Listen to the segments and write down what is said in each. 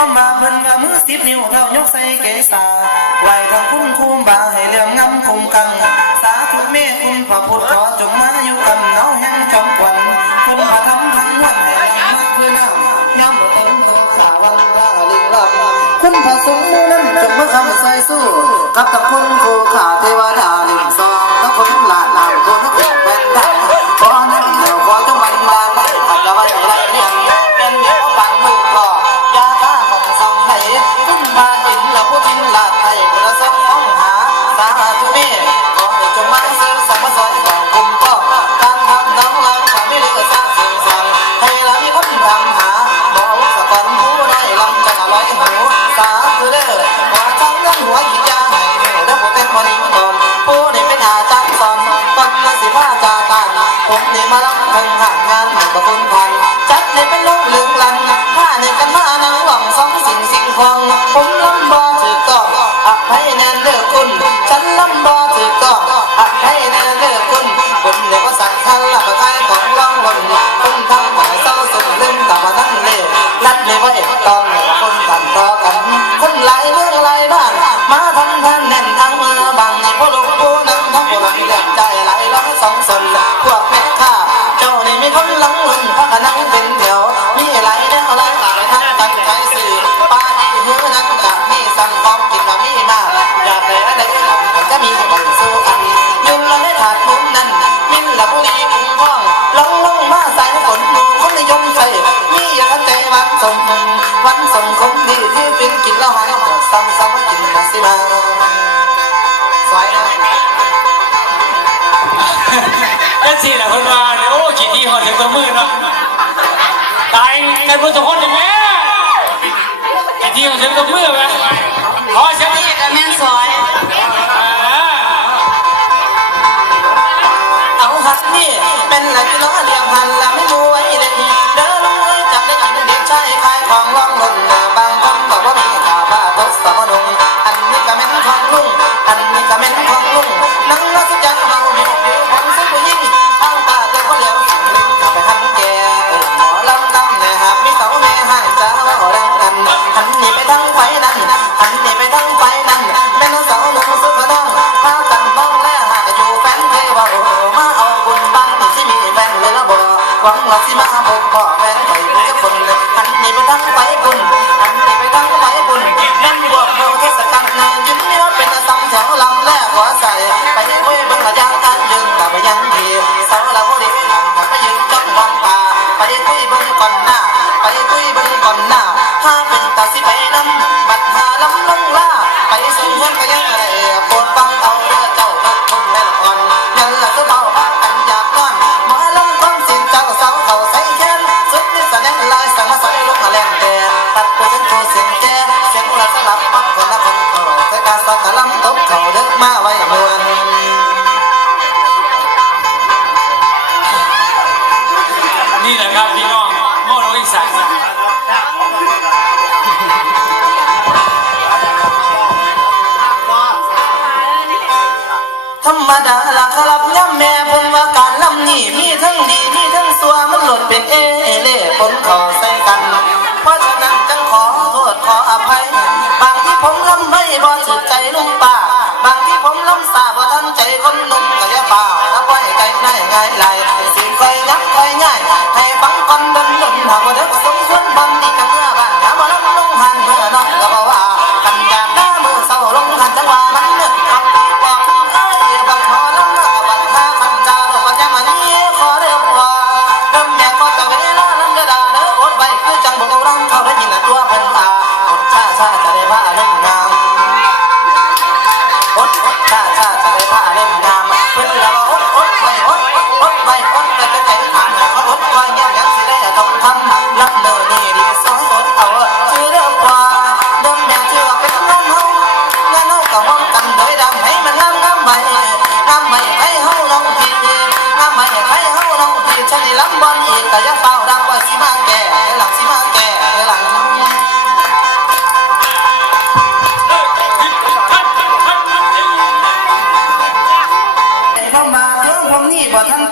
ความมาเพิ่นว่ามือสิบนิ้วเท่ายกใส่เกศาไหวทางคุ้มคุ้มบาให้เรื่องงำคุ้มกัง สาธุเมตคุณพระพุทธขอจงมาอยู่กำบเนาแห่งจอมขวันคุณมาทำทั้งวันให้มาเพื่อน้ำย้ำเติมคงสาวังลาลิงลำคุณพระสงฆ์นั้นจงมาคำใส่สู้ กับตะโพ ผมในมาลังแข่งหันงานหนันกับคนณพันจัดในเป็นลกงลึงลันถ้าในกันมานังหวังสองสิ่งสิ่งควงผมลำบากถือก่ออภัยแนนเลิกคุณฉันลำบาก sama-sama jadi nasi mah ะกันสิแหละคนมาเนี่ยโอ้ขี่ที่หอดถึงตัวมือเนาะตายกันเพื่อทุกคนอย่างนี้ขี่ที่หอดถึงตัวมือไหมขอเสียง แม่นซอย มาดาละครับย่ำแม่พนว่าการลำนี่มีทั้งดีมีทั้งสัวมันหลดเป็นเอเล่ผลขอใส่กัน เพราะฉะนั้นจังขอโทษขออภัย บางที่ผมลำไม่บอสุดใจลุงป้า บางที่ผมลำสาบ่ทันใจคนนุ่มก็ยาป่าแล้วไว้ไกง่ายง่ายไหลสิคอยยักคอยง่าย เลยพาเล่นน้ำเพิ่นละโ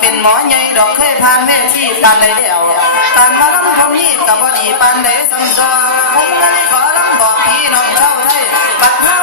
เนหมอใหญ่ดอกเคยผ่านเวทีปานใดแล้วกานมาล้ำคำยี่กับบ่ดีปานใดซ้ำซ้อนผมนั้นขอล้ำบอกพี่น้องเท่าไรปัดห้า